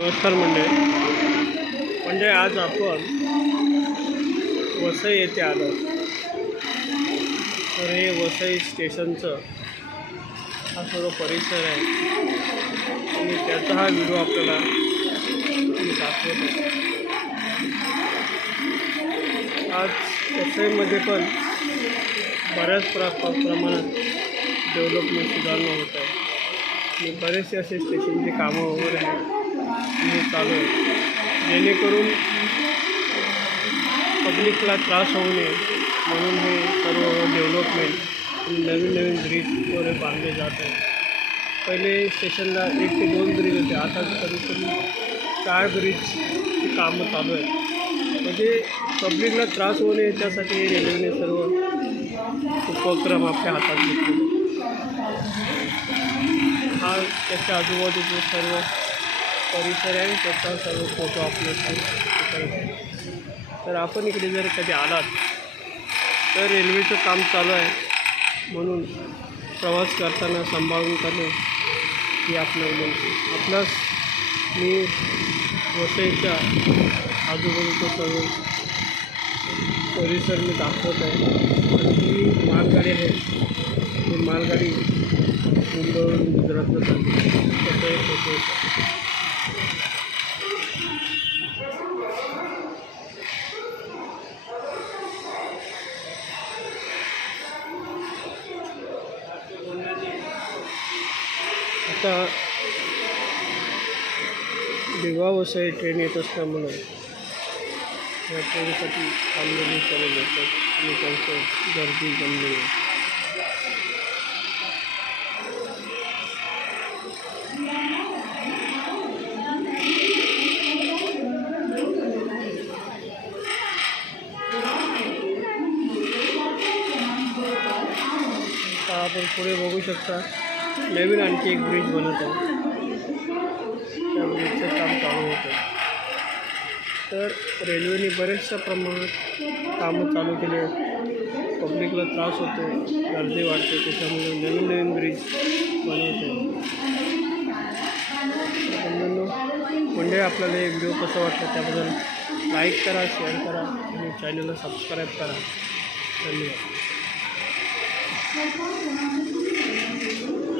नमस्कार मंडळी. म्हणजे आज आपण वसई येथे आलो. तर हे वसई स्टेशनचं हा सर्व परिसर आहे. आणि त्याचा हा व्हिडिओ आपल्याला दाखवतो. आज वसईमध्ये पण बऱ्याच प्र प्रमाणात डेव्हलपमेंट सुधारणा होत आहे. आणि बरेचसे असे स्टेशनची कामं वगैरे आहेत. हे चालू आहे. जेणेकरून पब्लिकला त्रास होऊ नये. म्हणून हे सर्व डेव्हलपमेंट नवीन नवीन ब्रिज वगैरे बांधले जात आहे. पहिले स्टेशनला एक ते दोन ब्रिज होते. आता कधी कधी चार ब्रिजची कामं चालू आहेत. म्हणजे पब्लिकला त्रास होऊ नये. त्यासाठी रेल्वेने सर्व उपक्रम आपल्या हातात घेतले हा त्याच्या आजूबाजूचे सर्व परिसर आहे त्याचा सर्व फ़ोटो आपल्याकडे तर आपण इकडे जर कधी आलात तर रेल्वेचं काम चालू आहे म्हणून प्रवास करताना सांभाळून करणे ही आपलं विनंती आपल्यास मी वसईच्या आजूबाजूचं सर्व परिसर मी दाखवत आहे. आणि ही मालगाडी आहे. ही मालगाडी मुंबईवरून गुजरातला चालली त्याचा एक फ़ोटो आता दिवा वसई ट्रेन येत असल्यामुळं या ट्रेनसाठी थांबलेले चालू लोक आणि त्यांचं गर्दी जमली आपण पुढे बघू शकता नवीन आणखी एक ब्रिज बनत आहे त्या ब्रिजचं काम चालू होतं. तर रेल्वेने बऱ्याचशा प्रमाणात कामं चालू केले आहेत. पब्लिकला त्रास होतो गर्दी वाढते त्याच्यामुळे नवीन नवीन ब्रिज बनवतो. मित्रांनो म्हणजे आपल्याला हे व्हिडिओ कसं वाटलं त्याबद्दल लाईक करा शेअर करा आणि चॅनलला सबस्क्राईब करा. धन्यवाद. 我刚才那 tahu, 东西。